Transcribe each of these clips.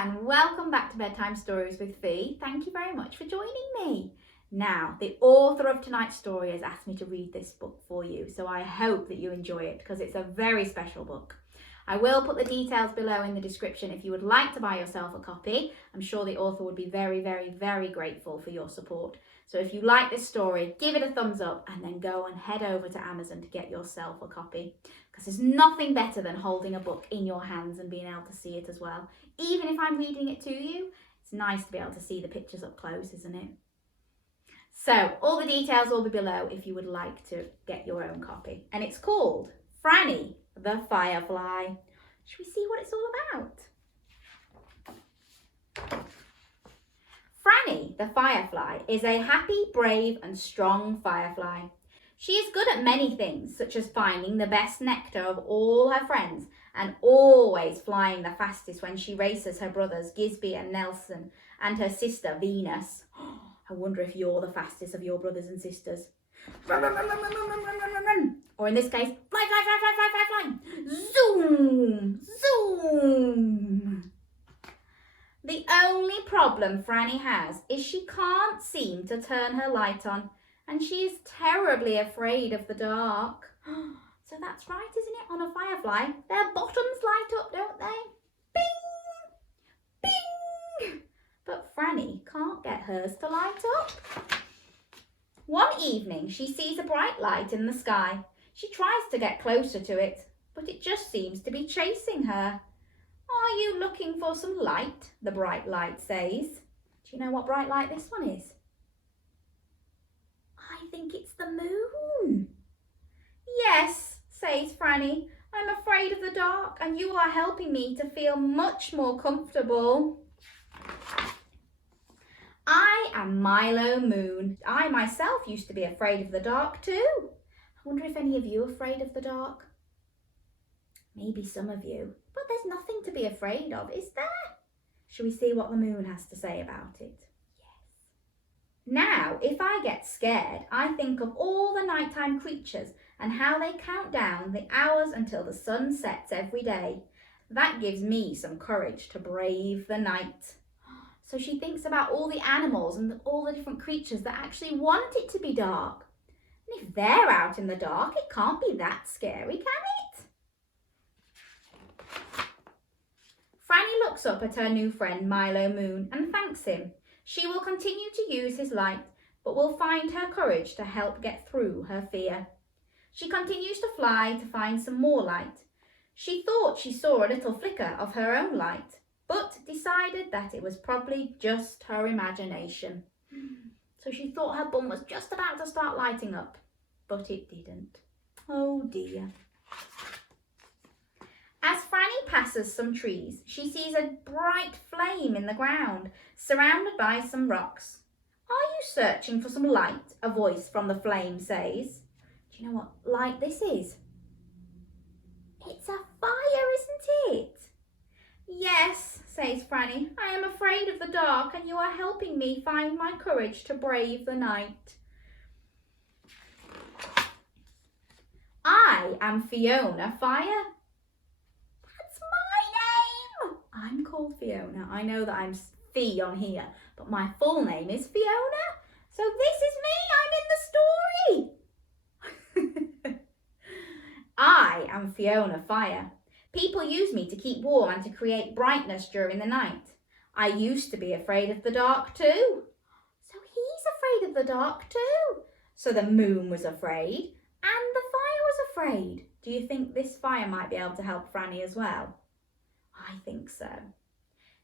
and welcome back to Bedtime Stories with Fee. Thank you very much for joining me. Now, the author of tonight's story has asked me to read this book for you, so I hope that you enjoy it because it's a very special book. I will put the details below in the description if you would like to buy yourself a copy. I'm sure the author would be very, very, very grateful for your support. So if you like this story, give it a thumbs up and then go and head over to Amazon to get yourself a copy. Because there's nothing better than holding a book in your hands and being able to see it as well. Even if I'm reading it to you, it's nice to be able to see the pictures up close, isn't it? So all the details will be below if you would like to get your own copy. And it's called Franny the Firefly. Should we see what it's all about? Franny the Firefly is a happy, brave and strong firefly. She is good at many things, such as finding the best nectar of all her friends and always flying the fastest when she races her brothers Gisby and Nelson and her sister Venus. I wonder if you're the fastest of your brothers and sisters. Run, run, run, run, run, run, run, run, run. Or in this case, fly, fly, fly, fly, fly, fly, fly. Zoom, zoom. The only problem Franny has is she can't seem to turn her light on, and she is terribly afraid of the dark. So that's right, isn't it? On a firefly, their bottoms light up, don't they? Bing! Bing! But Franny can't get hers to light up. One evening, she sees a bright light in the sky. She tries to get closer to it, but it just seems to be chasing her. Are you looking for some light? The bright light says. Do you know what bright light this one is? I think it's the moon. Yes, says Franny. I'm afraid of the dark and you are helping me to feel much more comfortable. I am Milo Moon. I myself used to be afraid of the dark too. I wonder if any of you are afraid of the dark. Maybe some of you, but there's nothing to be afraid of, is there? Shall we see what the moon has to say about it? Yes. Now, if I get scared, I think of all the nighttime creatures and how they count down the hours until the sun sets every day. That gives me some courage to brave the night. So she thinks about all the animals and all the different creatures that actually want it to be dark. And if they're out in the dark, it can't be that scary, can it? Franny looks up at her new friend Milo Moon and thanks him. She will continue to use his light, but will find her courage to help get through her fear. She continues to fly to find some more light. She thought she saw a little flicker of her own light, but decided that it was probably just her imagination. So she thought her bum was just about to start lighting up, but it didn't. Oh dear. As Franny passes some trees, she sees a bright flame in the ground, surrounded by some rocks. Are you searching for some light? A voice from the flame says. Do you know what light this is? It's a fire, isn't it? Yes, says Franny. I am afraid of the dark and you are helping me find my courage to brave the night. I am Fiona Fire. I'm called Fiona. I know that I'm Fee on here, but my full name is Fiona. So this is me. I'm in the story. I am Fiona Fire. People use me to keep warm and to create brightness during the night. I used to be afraid of the dark too. So he's afraid of the dark too. So the moon was afraid and the fire was afraid. Do you think this fire might be able to help Franny as well? I think so.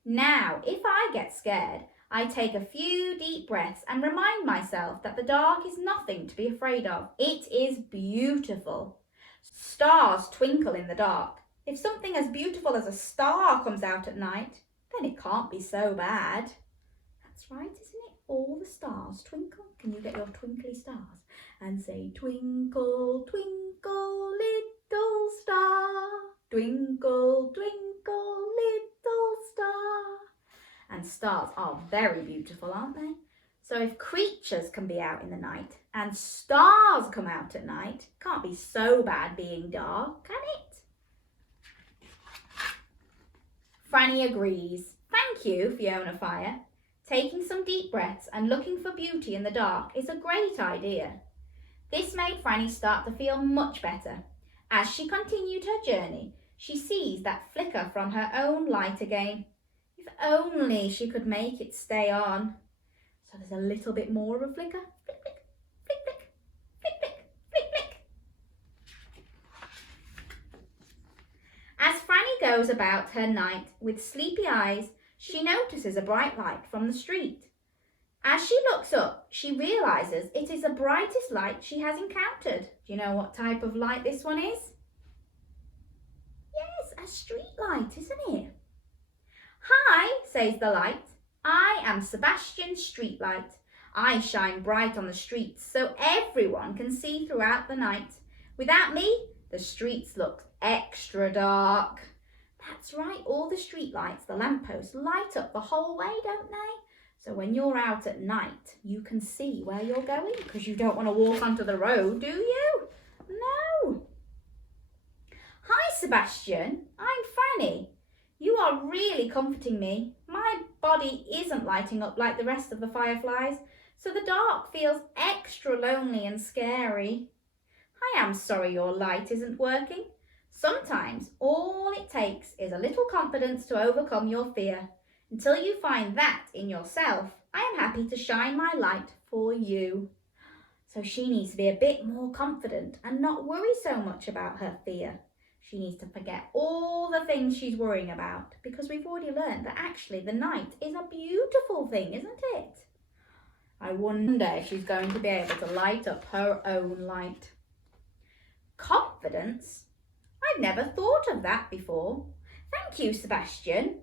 Now, if I get scared, I take a few deep breaths and remind myself that the dark is nothing to be afraid of. It is beautiful. Stars twinkle in the dark. If something as beautiful as a star comes out at night, then it can't be so bad. That's right, isn't it? All the stars twinkle. Can you get your twinkly stars? And say, twinkle, twinkle, little star. Twinkle, twinkle, little star. And stars are very beautiful, aren't they? So if creatures can be out in the night and stars come out at night, can't be so bad being dark, can it? Franny agrees. Thank Thank you, Fiona Fire. Taking some deep breaths and looking for beauty in the dark is a great idea. This made Franny start to feel much better. As she continued her journey, she sees that flicker from her own light again. If only she could make it stay on. So there's a little bit more of a flicker. Flick, flick, flick, flick, flick, flick, flick, flick. As Franny goes about her night with sleepy eyes, she notices a bright light from the street. As she looks up, she realises it is the brightest light she has encountered. Do you know what type of light this one is? Yes, a street light, isn't it? Hi, says the light. I am Sebastian's street light. I shine bright on the streets so everyone can see throughout the night. Without me, the streets look extra dark. That's right, all the street lights, the lampposts, light up the whole way, don't they? So when you're out at night, you can see where you're going because you don't want to walk onto the road, do you? No. Hi, Sebastian. I'm Franny. You are really comforting me. My body isn't lighting up like the rest of the fireflies, so the dark feels extra lonely and scary. I am sorry your light isn't working. Sometimes all it takes is a little confidence to overcome your fear. Until you find that in yourself, I am happy to shine my light for you. So she needs to be a bit more confident and not worry so much about her fear. She needs to forget all the things she's worrying about because we've already learned that actually the night is a beautiful thing, isn't it? I wonder if she's going to be able to light up her own light. Confidence? I've never thought of that before. Thank you, Sebastian.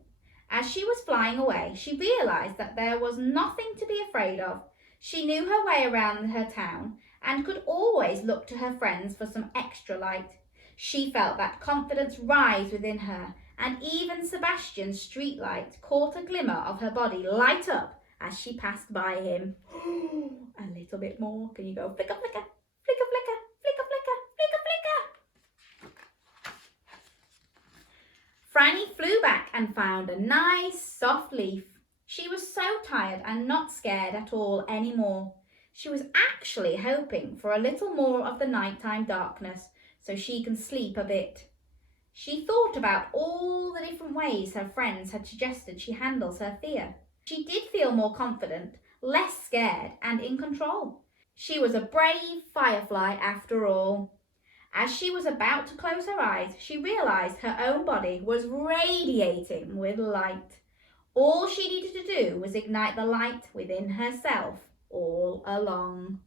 As she was flying away, she realised that there was nothing to be afraid of. She knew her way around her town and could always look to her friends for some extra light. She felt that confidence rise within her, and even Sebastian's street light caught a glimmer of her body light up as she passed by him. A little bit more. Can you go flicker, flicker, flicker, flicker, flicker, flicker, flicker, flicker? Franny flew back and found a nice soft leaf. She was so tired and not scared at all anymore. She was actually hoping for a little more of the nighttime darkness so she can sleep a bit. She thought about all the different ways her friends had suggested she handles her fear. She did feel more confident, less scared and in control. She was a brave firefly after all. As she was about to close her eyes, she realised her own body was radiating with light. All she needed to do was ignite the light within herself all along.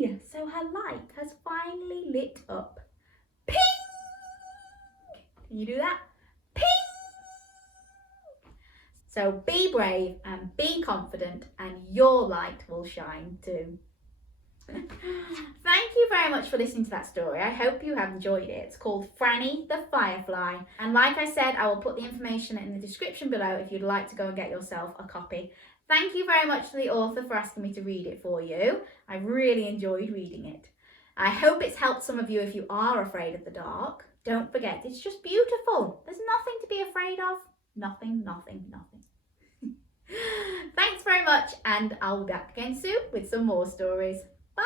Yay! So her light has finally lit up. Ping! Can you do that? Ping! So be brave and be confident and your light will shine too. Thank you very much for listening to that story. I hope you have enjoyed it. It's called Franny the Firefly. And like I said, I will put the information in the description below if you'd like to go and get yourself a copy. Thank you very much to the author for asking me to read it for you. I really enjoyed reading it. I hope it's helped some of you if you are afraid of the dark. Don't forget, it's just beautiful. There's nothing to be afraid of. Nothing, nothing, nothing. Thanks very much, and I'll be back again soon with some more stories. Bye!